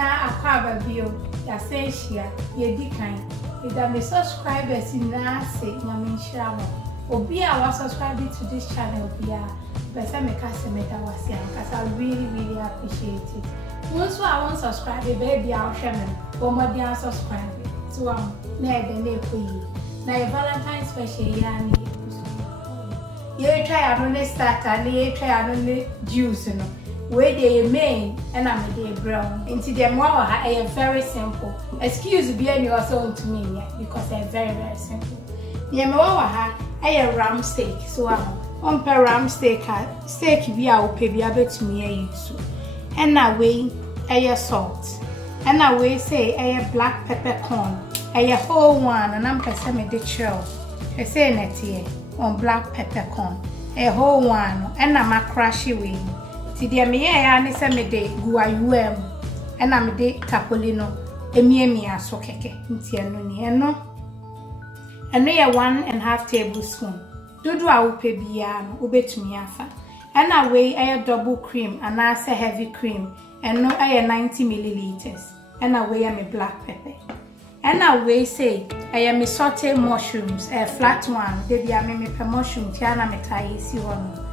na akwaba bio ya say share ye di kan ida me subscribers na say nyame nhyira mo obi a wa subscribe to this channel bia besa me ka se me da wase an cuz I really appreciate it. Once I want subscribe baby I'll share me but more than subscribe so na e de na ekoyi na e Valentine special ya ni ye try anone starter ye try anone juice no where they main and I'm a brown into them wow I very simple excuse be any also to me because they're very simple yeah me wow I ram steak so on per ram steak be a pay be a bit to me use and that way salt and that way say black peppercorn whole one and I'm person me the chill I say net here on black peppercorn whole one and I'm a crushy way. Tidia me ya ne se me de guayuem ena me de tapolino emiemi aso keke nti eno ni eno ye 1.5 tablespoon dodo a wo pe bia no obetumi afa ena we double cream ana se heavy cream eno 90 milliliters ena we me black pepper ena we say me sauté mushrooms flat one de bia me pe mushroom ti ana me tai si hono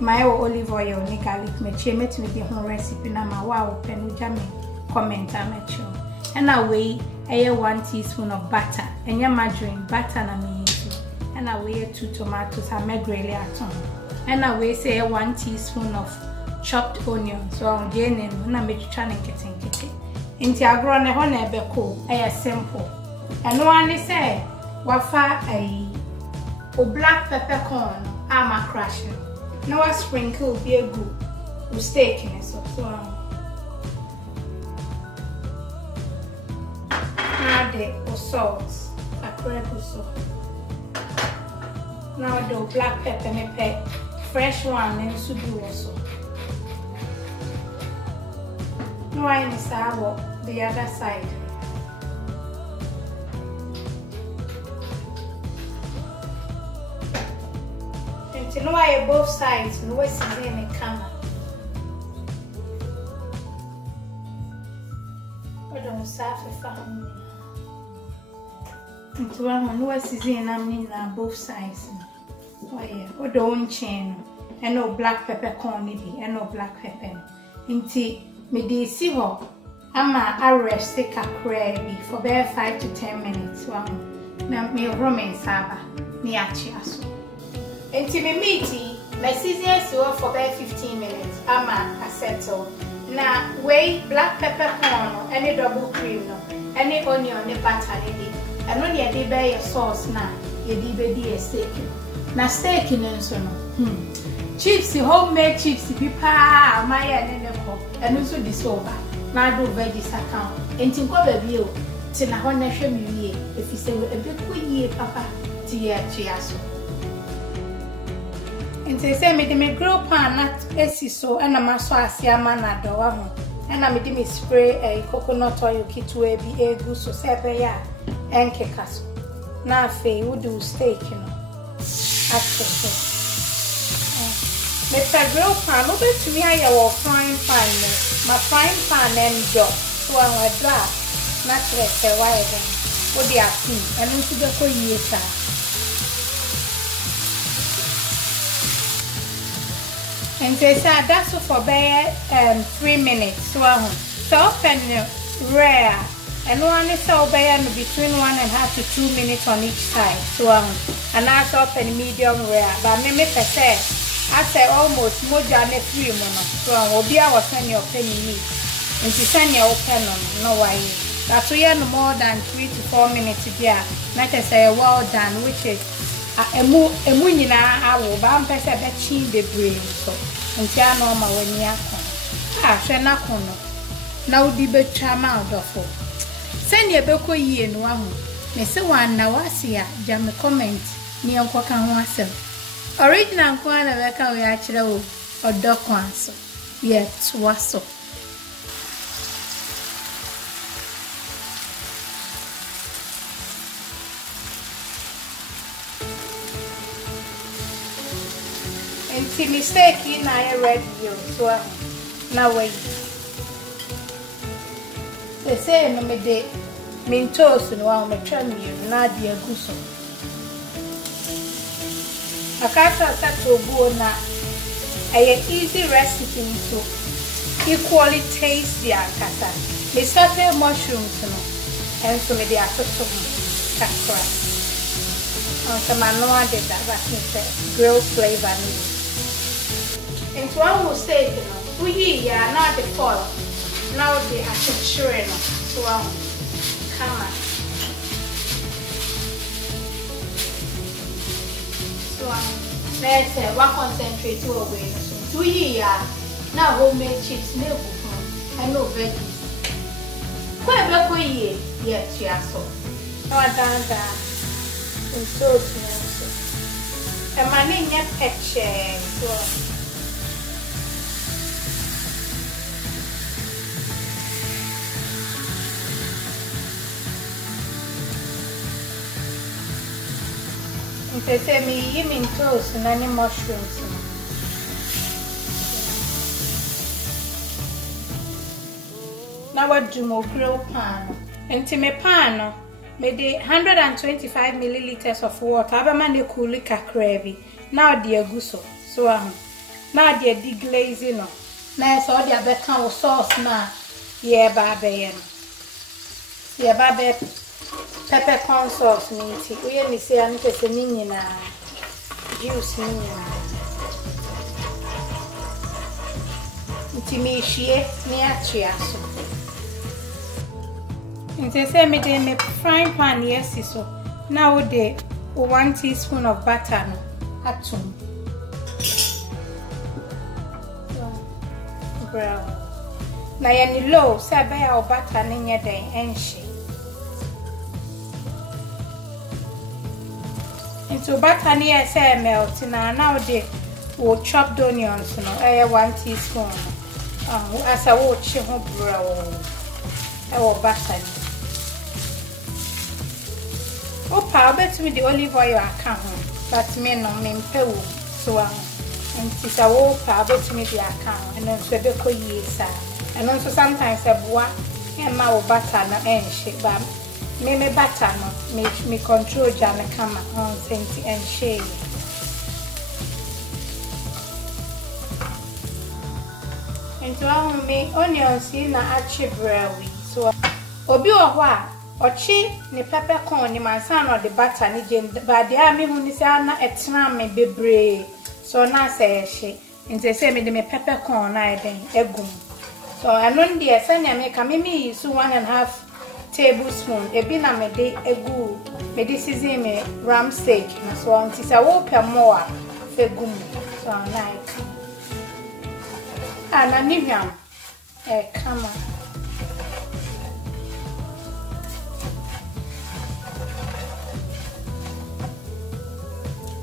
my olive oil ni garlic me che met me the whole recipe na ma wow pen jame comment amecho and away 1 teaspoon of butter and margarine butter na me use and away 2 tomatoes I make really atom and away say 1 teaspoon of chopped onion so on jene na me try nkete nti agro ne ho na ebe ko simple and one say wafa o black peppercorn ama crush now I sprinkle be a good steak in it so add the salt a crab so now the black pepper me pep fresh one and so do also now I need the other side. You know why both sides no is in the camera. I don't suffer from into one no is in both sides. Oh yeah, or don't chain and no black peppercorn and no black pepper. Inti me de see her. Ama arrest take a crabby for about 5 to 10 minutes. Now me romaine saba me achiaso. Enti me meaty, my season so for about 15 minutes. Ama settle. Na way black peppercorn, any double cream no, any onion, any butter any. And when you buy your sauce na, you di steak. Na steak no so no. Chips, homemade chips, be pa my and and also this over. Na do veggies account. Enti ko baby o, ti na ho na hwe me wie. If you say e be ko yie papa, ti ye chiaso. Nti say me de me grill pan na esi so and na maso asiama na do wa ho and na me de me spray coconut oil kitwe bi egu so say be ya enkeka so na afi wo do steak no akese me pa grill pan no betumi aye wo frying pan no ma frying pan en do so an dra na kire se wa e den wo di afi enu nti be ko yie ta. And they said that's for about 3 minutes. So open rare and one is between 1.5 to 2 minutes on each side. So and that's open medium rare. But me per se I say almost more than 3 minutes. So Obia was send your penny meat. And to send your open on no way. That's we no more than 3 to 4 minutes here. Like I say well done, which is emu nyina awo ba mpese be chi bebre so nti ana ma wani akon hwe na kono na udi betwa ma odofo send ye beko yie no ahu me se wan na wase a ja me comment ni enko ka ho asem original ko na be ka we a kire wo odoko anso ye twaso mistake in I read you so now wait say no me de min toast no wa me twa me na de agu so akasa sato buo na a easy recipe to equally taste the akasa me sauteed mushrooms no and so me de atoto kakra so manoa de that is grilled flavor and one will say we ya na the fall now the attention so come on so let's say one concentrate away so 2 years now homemade chips no and no veggies quite go ye yes ya so now done that so and my name is Peche so me eating toast and any mushrooms. Now what do more grill pan? And to me pan, me de 125 milliliters of water. Aba man de cool kakrebi. Now dear guso. So now dear deglazing no. Now so dear bekan sauce na. Yeah babe. Yeah babe. Peppercorn sauce meaty. We say I need to ni na juice ni na. Ntimi hwie ni achia so. Nti say me dey me frying pan yes so. Now we dey 1 teaspoon of butter no atom. Brown. Na yani low say be ya butter ni nye den enhye. Into butter near say melt now they will chopped onions no 1 teaspoon. As I will chip brown butter. Oh, I bet me the olive oil I can, but me no me pew so and tis a wolf, I bet me the account and then so they could yes, and also sometimes a bois and my butter no and shake bam. Me butter no me control jam come on senti and shade. And to me onions in na achi brewi. So obi ohwa ochi ni peppercorn ni mansan or the butter ni jen ba dia me hu ni say na etena me bebre. So na say she nti say me de me peppercorn na den egum. So anon dia sanya me ka me use 1.5 tablespoon ebi na me de egu me de season me ram steak na so unti say wo pe more fegum so like ana ni hwam come on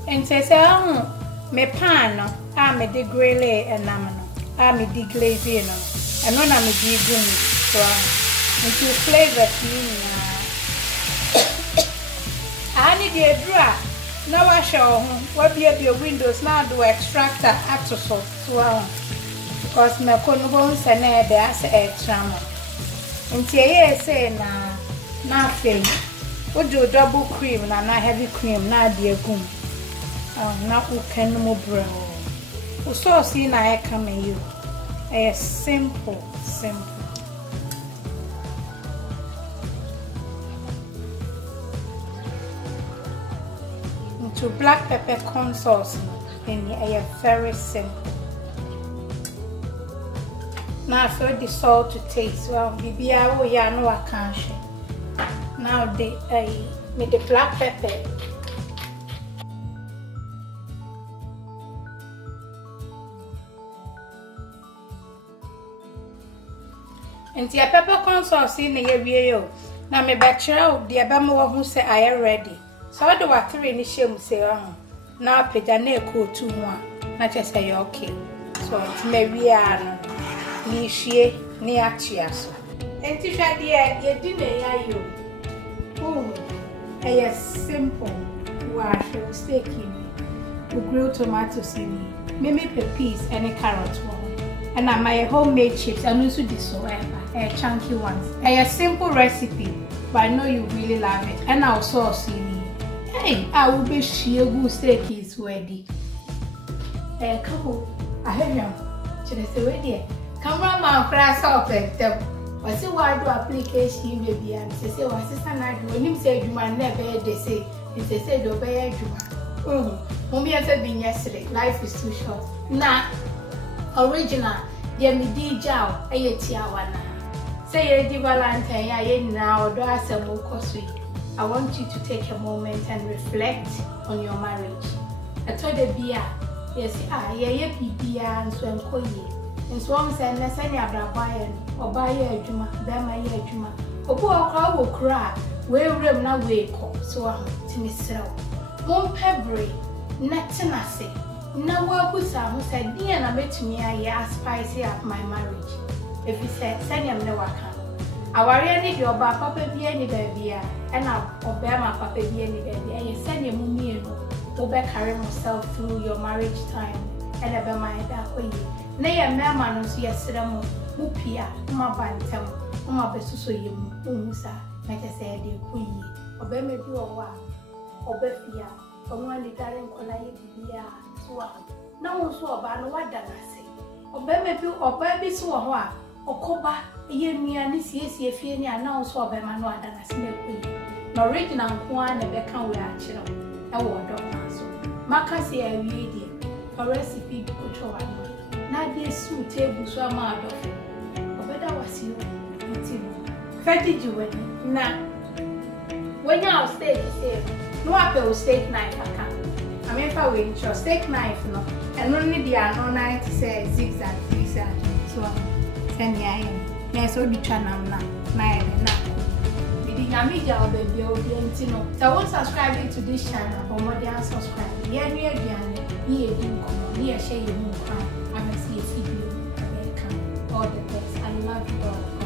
and say me pan no me de grill enam no me de glaze no eno na me di gum so into flavor I need a drawer. Now I show what be your windows now do extractor at so because my conbones and there's a trauma. And say na nothing. Would do double cream and not heavy cream, not dear gum. Now who can more brown. So see now I come in you. A simple. To black peppercorn sauce in a very simple. Now I feel the salt to taste. Well, bibia wo ya no akanhwe. Now the with the black pepper. And the peppercorn sauce in the video. Now me bachelor the abamo who say I am ready. So I do what 3 initial say now peda na ko 2 1 na just say okay. So it may be an ni hwie ni achia so. Enti hwa de ye di na ya yo. Simple. Wash your steak in. Grilled tomatoes in. Maybe peas and a carrot one. And my homemade chips and also this so chunky ones. A simple recipe, but I know you really love it. And I'll sauce in it. Hey, I will be sheer good steak is ready. Come on, I heard you. Should I say ready? Cameraman crash up at them. I see why do application baby and say what sister I do when him say you man never they say it's a say do obey you. Mommy has been yesterday. Life is too short. Nah, original. Dear me DJ, I tiawana. Say a Valentine, I now do as a more sweet. I want you to take a moment and reflect on your marriage. I told the beer, yes, yeah, PPR and so I'm calling. And so I'm saying, let's say I'll buy or buy a juma, then my year juma. Or go a crowd will cry, where room now wake up, so I'm to myself. One pebble, nothing I say. Now, well, put some who said, dear, and I bet to me, I spicy up my marriage. If you said, send him no account. I worry need your papa be any baby, and I'll obey my papa be any baby, and you send your mummy or back carry myself through your marriage time, and ever mind that way. Nay, a man who's yesterday, Mupia, my bantam, my best so you, Musa, like I said, dear queen, obey me do a while, obey fear, or one the darling collide be now one saw about what done I say. Obey me do or baby so a while, or coba, a year me and this year's year fear now saw by my than a snake queen. No original one and become we are children. I will adopt so. Macassi, I read it. A recipe control. Now this suit table so I'm out of it. Or better was you. Fetted you when now. When you're steak, no apple steak knife. I can't. I mean, if I wait your steak knife, no, and only the no knife zigzag, zigzag. So send me in. Yes, all the channel now. So I won't subscribe to this channel or more than subscribe. Yeah, be a share your new crime. I will see a video. All the best. I love you all.